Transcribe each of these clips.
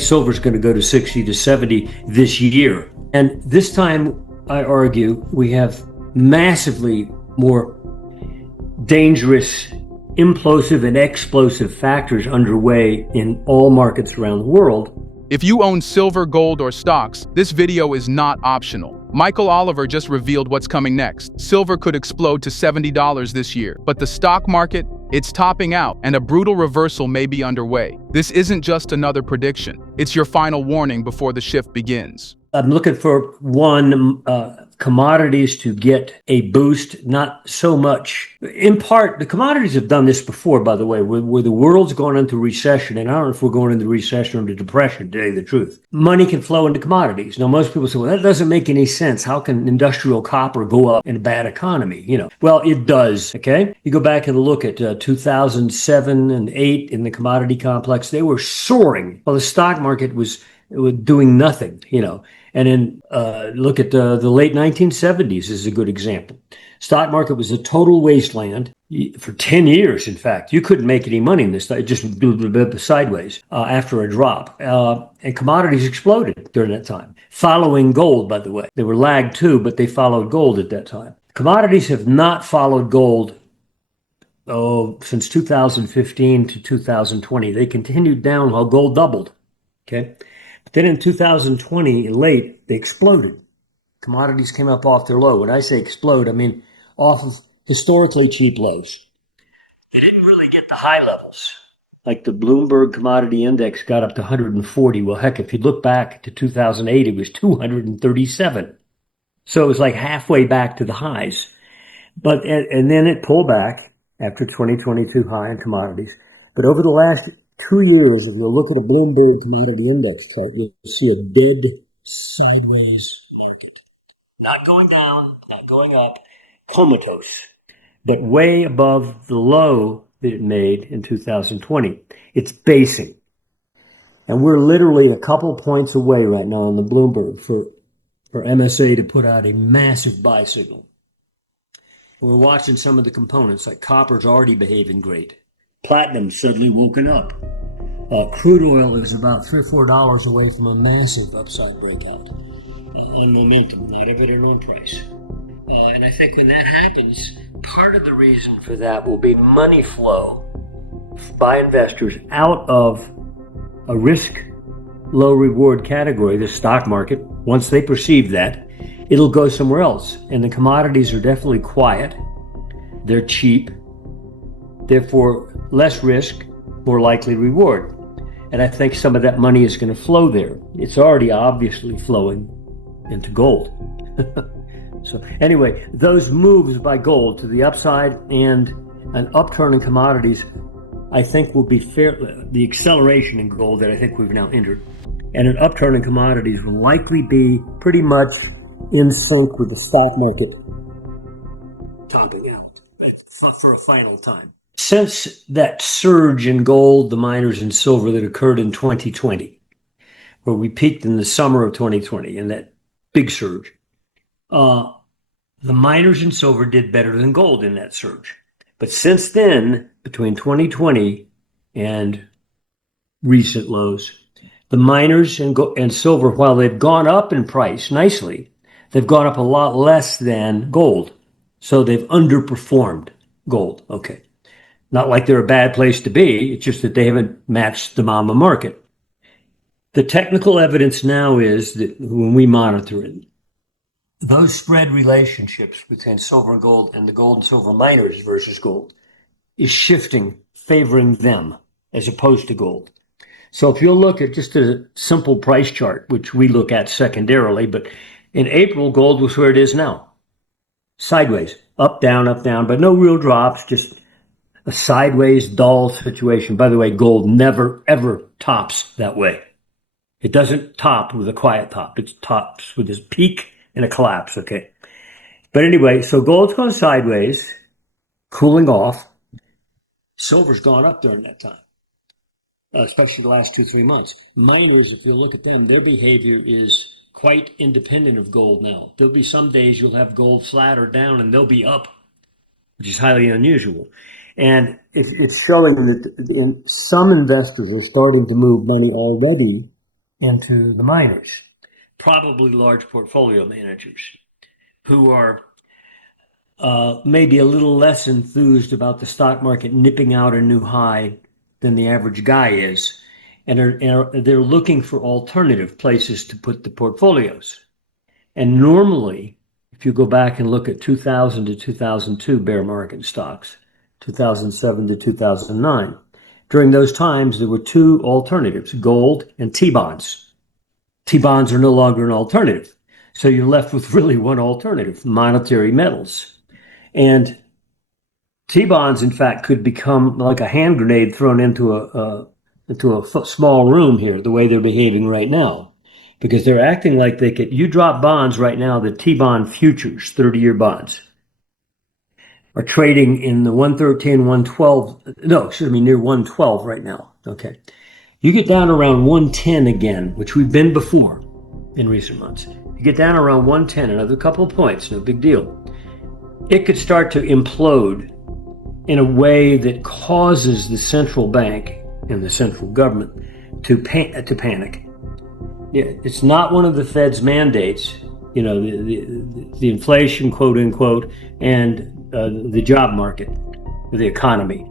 Silver's going to go to 60 to 70 this year. And this time, I argue, we have massively more dangerous, implosive and explosive factors underway in all markets around the world. If you own silver, gold, or stocks, this video is not optional. Michael Oliver just revealed what's coming next. Silver could explode to $70 this year, but the stock market, it's topping out, and a brutal reversal may be underway. This isn't just another prediction. It's your final warning before the shift begins. I'm looking for commodities to get a boost, not so much. In part, the commodities have done this before, by the way, where the world's gone into recession, and I don't know if we're going into recession or into depression, to tell you the truth. Money can flow into commodities. Now, most people say, well, that doesn't make any sense. How can industrial copper go up in a bad economy? Well, it does, okay? You go back and look at 2007 and 8 in the commodity complex. They were soaring while the stock market was doing nothing, And then look at the late 1970s is a good example. Stock market was a total wasteland for 10 years, in fact. You couldn't make any money in this. It just went sideways after a drop. And commodities exploded during that time, following gold, by the way. They were lagged too, but they followed gold at that time. Commodities have not followed gold since 2015 to 2020. They continued down while gold doubled, okay? Then in 2020, late, they exploded. Commodities came up off their low. When I say explode, I mean off of historically cheap lows. They didn't really get the high levels. Like the Bloomberg Commodity Index got up to 140. Well, heck, if you look back to 2008, it was 237. So it was like halfway back to the highs. And then it pulled back after 2022 high in commodities. But over the last 2 years, if you look at a Bloomberg Commodity Index chart, you'll see a dead sideways market. Not going down, not going up, comatose, but way above the low that it made in 2020. It's basing. And we're literally a couple points away right now on the Bloomberg for MSA to put out a massive buy signal. We're watching some of the components, like copper's already behaving great. Platinum's suddenly woken up. Crude oil is about $3 or $4 away from a massive upside breakout on momentum, not of it on price. And I think when that happens, part of the reason for that will be money flow by investors out of a risk, low reward category, the stock market. Once they perceive that, it'll go somewhere else. And the commodities are definitely quiet. They're cheap. Therefore, less risk, more likely reward. And I think some of that money is going to flow there. It's already obviously flowing into gold. So anyway, those moves by gold to the upside and an upturn in commodities, I think will be the acceleration in gold that I think we've now entered. And an upturn in commodities will likely be pretty much in sync with the stock market topping out for a final time. Since that surge in gold, the miners, and silver that occurred in 2020, where we peaked in the summer of 2020, and that big surge, the miners and silver did better than gold in that surge. But since then, between 2020 and recent lows, the miners and silver, while they've gone up in price nicely, they've gone up a lot less than gold. So they've underperformed gold. Okay. Not like they're a bad place to be. It's just that they haven't matched the mama market. The technical evidence now is that when we monitor it, those spread relationships between silver and the gold and silver miners versus gold is shifting, favoring them as opposed to gold. So if you'll look at just a simple price chart, which we look at secondarily, but in April, gold was where it is now. Sideways, up, down, but no real drops, just a sideways, dull situation. By the way, gold never, ever tops that way. It doesn't top with a quiet top. It tops with this peak and a collapse, okay? But anyway, so gold's gone sideways, cooling off. Silver's gone up during that time, especially the last 2-3 months. Miners, if you look at them, their behavior is quite independent of gold now. There'll be some days you'll have gold flat or down and they'll be up, which is highly unusual. And it's showing that some investors are starting to move money already into the miners, probably large portfolio managers who are maybe a little less enthused about the stock market nipping out a new high than the average guy is. And they're looking for alternative places to put the portfolios. And normally, if you go back and look at 2000 to 2002 bear market stocks, 2007 to 2009, during those times, there were two alternatives, gold and T-bonds. T-bonds are no longer an alternative. So you're left with really one alternative, monetary metals. And T-bonds, in fact, could become like a hand grenade thrown into a small room here, the way they're behaving right now. Because they're acting like they could, you drop bonds right now, the T-bond futures, 30-year bonds, are trading in the 113, 112, no, excuse me, near 112 right now. Okay. You get down around 110 again, which we've been before in recent months. You get down around 110, another couple of points, no big deal. It could start to implode in a way that causes the central bank and the central government to panic. It's not one of the Fed's mandates, the inflation, quote unquote, and the job market, the economy.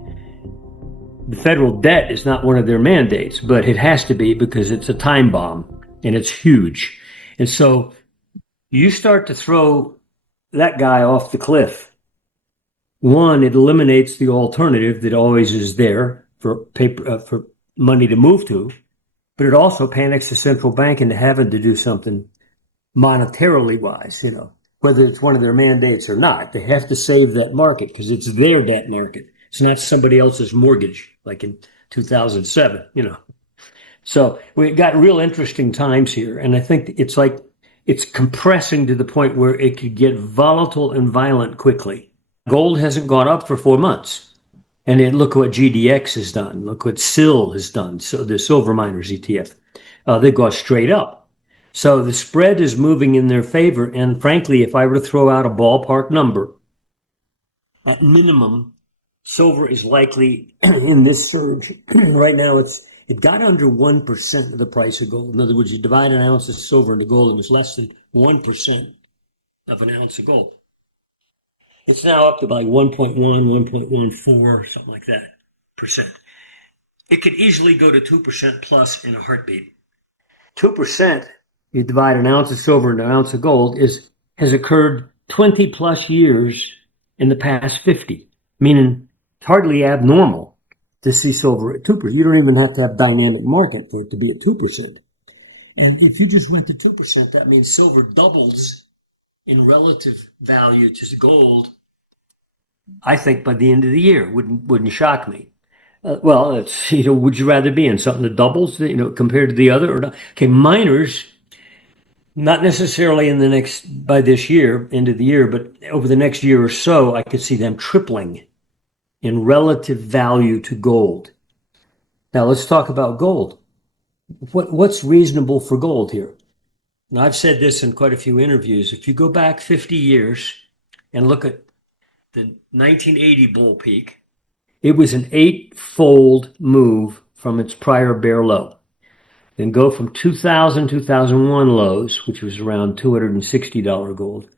The federal debt is not one of their mandates, but it has to be because it's a time bomb and it's huge. And so you start to throw that guy off the cliff. One, it eliminates the alternative that always is there for paper, for money to move to, but it also panics the central bank into having to do something monetarily wise, whether it's one of their mandates or not. They have to save that market because it's their debt market. It's not somebody else's mortgage, like in 2007, So we got real interesting times here. And I think it's compressing to the point where it could get volatile and violent quickly. Gold hasn't gone up for 4 months. And then look what GDX has done. Look what SIL has done. So the silver miners ETF, they've gone straight up. So the spread is moving in their favor. And frankly, if I were to throw out a ballpark number, at minimum, silver is likely in this surge. Right now, it got under 1% of the price of gold. In other words, you divide an ounce of silver into gold, it was less than 1% of an ounce of gold. It's now up to like 1.1, 1.14, something like that, percent. It could easily go to 2% plus in a heartbeat. 2%, you divide an ounce of silver into an ounce of gold, has occurred 20 plus years in the past 50, meaning it's hardly abnormal to see silver at 2%. You don't even have to have dynamic market for it to be at 2%. And if you just went to 2%, that means silver doubles in relative value to gold, I think, by the end of the year. Wouldn't shock me. Well, it's, would you rather be in something that doubles, compared to the other or not? Okay, miners, not necessarily by this year, end of the year, but over the next year or so, I could see them tripling in relative value to gold. Now let's talk about gold. What's reasonable for gold here? Now I've said this in quite a few interviews. If you go back 50 years and look at the 1980 bull peak, it was an 8-fold move from its prior bear low. Then go from 2000, 2001 lows, which was around $260 gold,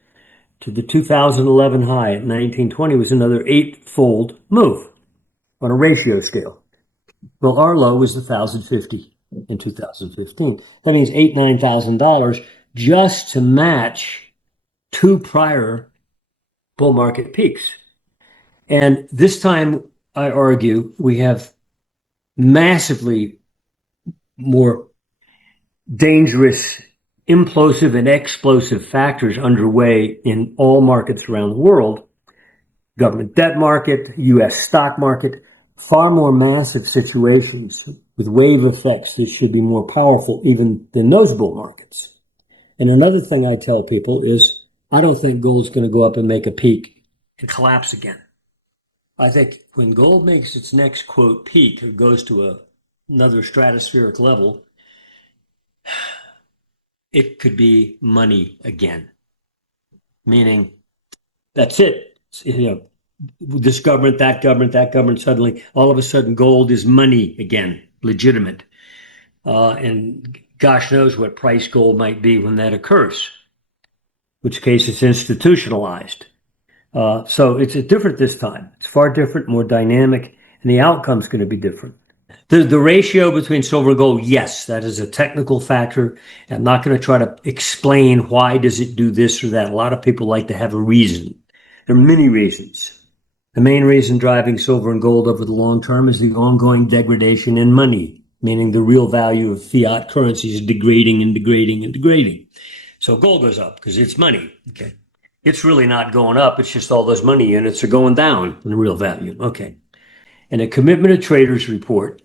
to the 2011 high at 1920 was another 8-fold move on a ratio scale. Well, our low was 1,050 in 2015. That means $8,000, $9,000 just to match two prior bull market peaks. And this time, I argue, we have massively more dangerous, implosive, and explosive factors underway in all markets around the world. Government debt market, U.S. stock market, far more massive situations with wave effects that should be more powerful even than those bull markets. And another thing I tell people is I don't think gold's going to go up and make a peak and collapse again. I think when gold makes its next, quote, peak, or goes to another stratospheric level, it could be money again. Meaning, that's it. This government, that government, suddenly, all of a sudden, gold is money again, legitimate. And gosh knows what price gold might be when that occurs, which case it's institutionalized. So it's different this time. It's far different, more dynamic, and the outcome's going to be different. The ratio between silver and gold, yes, that is a technical factor. I'm not going to try to explain why does it do this or that. A lot of people like to have a reason. There are many reasons. The main reason driving silver and gold over the long term is the ongoing degradation in money, meaning the real value of fiat currency is degrading and degrading and degrading. So gold goes up because it's money. Okay. It's really not going up. It's just all those money units are going down in the real value. Okay. And a commitment of traders report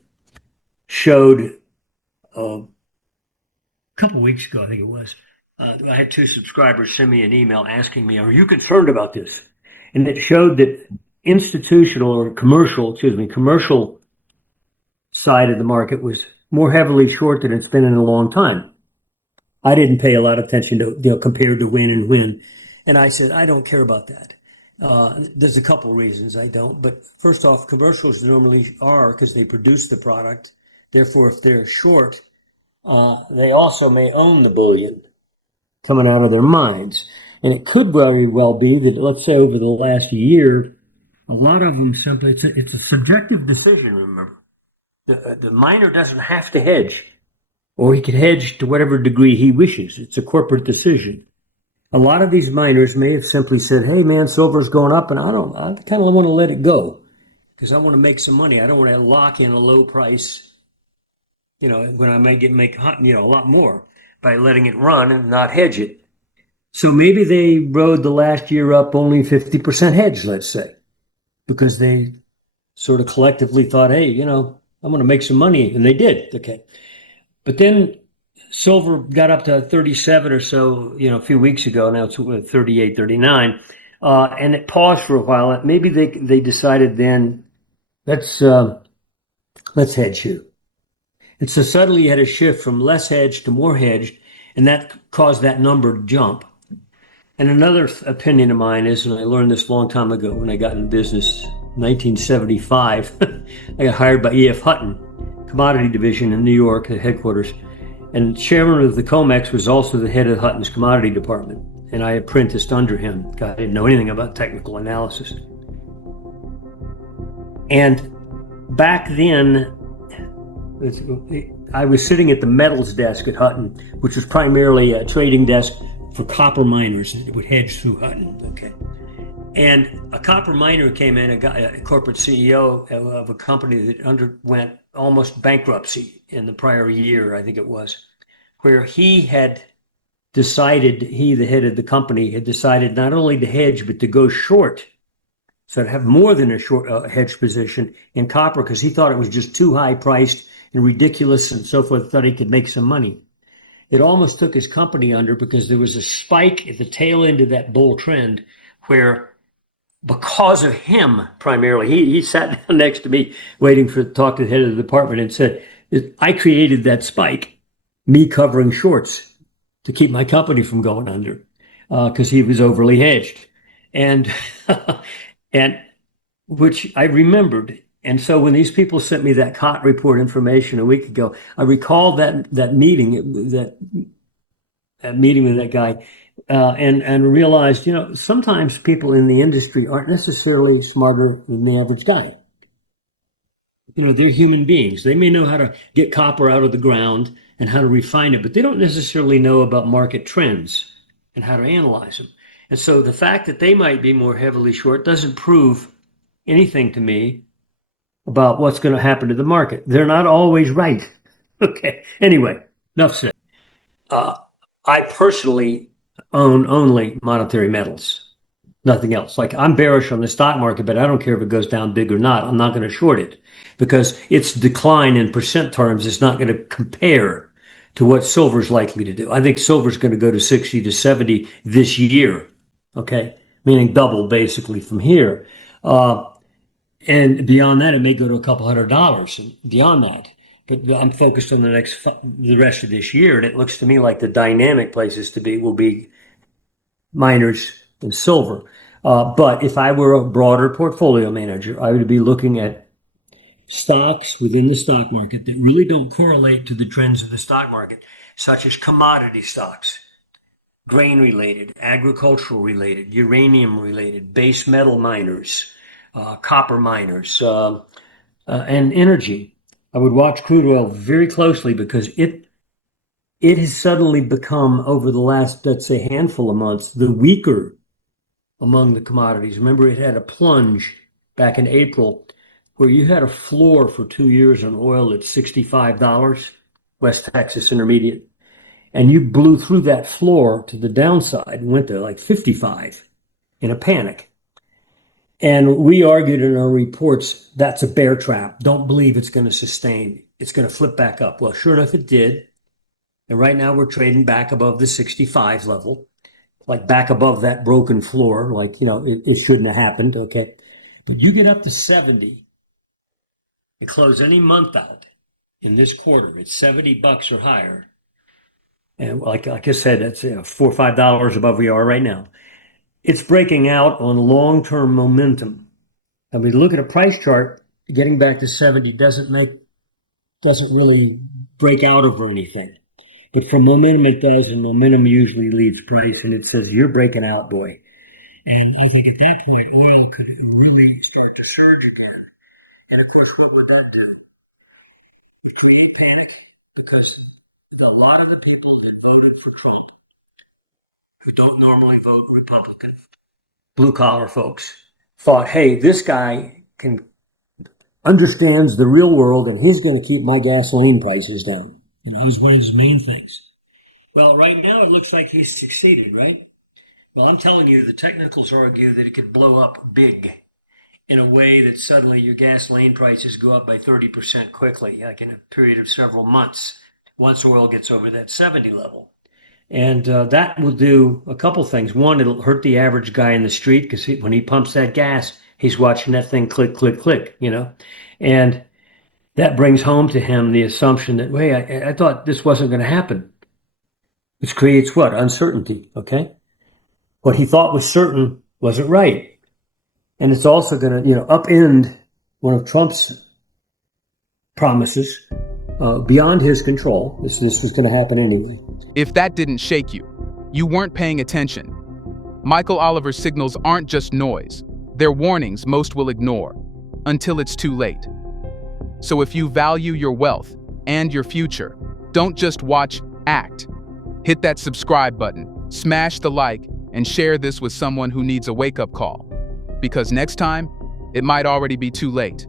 showed a couple of weeks ago, I think it was, I had 2 subscribers send me an email asking me, are you concerned about this? And it showed that commercial side of the market was more heavily short than it's been in a long time. I didn't pay a lot of attention to, compared to when and when. And I said, I don't care about that. There's a couple of reasons I don't. But first off, commercials normally are because they produce the product. Therefore, if they're short, they also may own the bullion coming out of their mines. And it could very well be that, let's say, over the last year, a lot of them simply, it's a subjective decision, remember. The miner doesn't have to hedge, or he can hedge to whatever degree he wishes. It's a corporate decision. A lot of these miners may have simply said, hey, man, silver's going up, and I kind of want to let it go because I want to make some money. I don't want to lock in a low price, when I may make a lot more by letting it run and not hedge it. So maybe they rode the last year up only 50% hedge, let's say, because they sort of collectively thought, hey, I'm going to make some money, and they did. Okay. But then silver got up to 37 or so, a few weeks ago. Now it's 38, 39. And it paused for a while. Maybe they decided then, let's hedge here. And so suddenly you had a shift from less hedged to more hedged, and that caused that number to jump. And another opinion of mine is, and I learned this a long time ago when I got in business, 1975, I got hired by E.F. Hutton, commodity division in New York, the headquarters. And chairman of the COMEX was also the head of Hutton's commodity department. And I apprenticed under him. I didn't know anything about technical analysis. And back then, I was sitting at the metals desk at Hutton, which was primarily a trading desk for copper miners that would hedge through Hutton. Okay. And a copper miner came in, a corporate CEO of a company that underwent almost bankruptcy in the prior year, I think it was, where he had decided, the head of the company, had decided not only to hedge, but to go short. So to have more than a short hedge position in copper because he thought it was just too high priced and ridiculous and so forth, thought he could make some money. It almost took his company under because there was a spike at the tail end of that bull trend where, because of him primarily, he sat down next to me waiting to talk to the head of the department and said, I created that spike, me covering shorts to keep my company from going under because he was overly hedged. And and which I remembered. And so when these people sent me that COT report information a week ago, I recalled that meeting with that guy, and realized, sometimes people in the industry aren't necessarily smarter than the average guy. They're human beings. They may know how to get copper out of the ground and how to refine it, but they don't necessarily know about market trends and how to analyze them. And so the fact that they might be more heavily short doesn't prove anything to me about what's going to happen to the market. They're not always right. Okay. Anyway, enough said. I personally own only monetary metals, nothing else. Like, I'm bearish on the stock market, but I don't care if it goes down big or not. I'm not going to short it because its decline in percent terms is not going to compare to what silver's likely to do. I think silver's going to go to 60 to 70 this year. Okay. Meaning double basically from here. And beyond that, it may go to a couple $100 and beyond that. But I'm focused on the rest of this year, and it looks to me like the dynamic places will be miners and silver. But if I were a broader portfolio manager, I would be looking at stocks within the stock market that really don't correlate to the trends of the stock market. such as commodity stocks, grain related, agricultural related, uranium related, base metal miners, copper miners, and energy. I would watch crude oil very closely because it has suddenly become, over the last, let's say, handful of months, the weaker among the commodities. Remember, it had a plunge back in April where you had a floor for 2 years on oil at $65, West Texas Intermediate. And you blew through that floor to the downside and went to like 55 in a panic. And we argued in our reports, that's a bear trap. Don't believe it's going to sustain. It's going to flip back up. Well, sure enough, it did. And right now we're trading back above the 65 level, like back above that broken floor, like, it shouldn't have happened. Okay. But you get up to 70 and close any month out in this quarter, it's $70 or higher. And like I said, that's $4 or $5 above we are right now. It's breaking out on long-term momentum. I mean, look at a price chart, getting back to 70 doesn't really break out over anything. But for momentum, it does, and momentum usually leads price, and it says, you're breaking out, boy. And I think at that point, oil could really start to surge again. And of course, what would that do? Create panic, because a lot of the people that voted for Trump, who don't normally vote Republican, blue-collar folks, thought, hey, this guy understands the real world, and he's going to keep my gasoline prices down. That was one of his main things. Well, right now it looks like he's succeeded, right? Well, I'm telling you, the technicals argue that it could blow up big in a way that suddenly your gasoline prices go up by 30% quickly, like in a period of several months, once oil gets over that 70 level. And that will do a couple things. One, it'll hurt the average guy in the street because when he pumps that gas, he's watching that thing click, click, click, And that brings home to him the assumption that, wait, I thought this wasn't going to happen. Which creates what? Uncertainty, okay? What he thought was certain wasn't right. And it's also going to, upend one of Trump's promises beyond his control. This was going to happen anyway. If that didn't shake you, you weren't paying attention. Michael Oliver's signals aren't just noise. They're warnings most will ignore until it's too late. So if you value your wealth and your future, don't just watch, act. Hit that subscribe button, smash the like, and share this with someone who needs a wake-up call. Because next time, it might already be too late.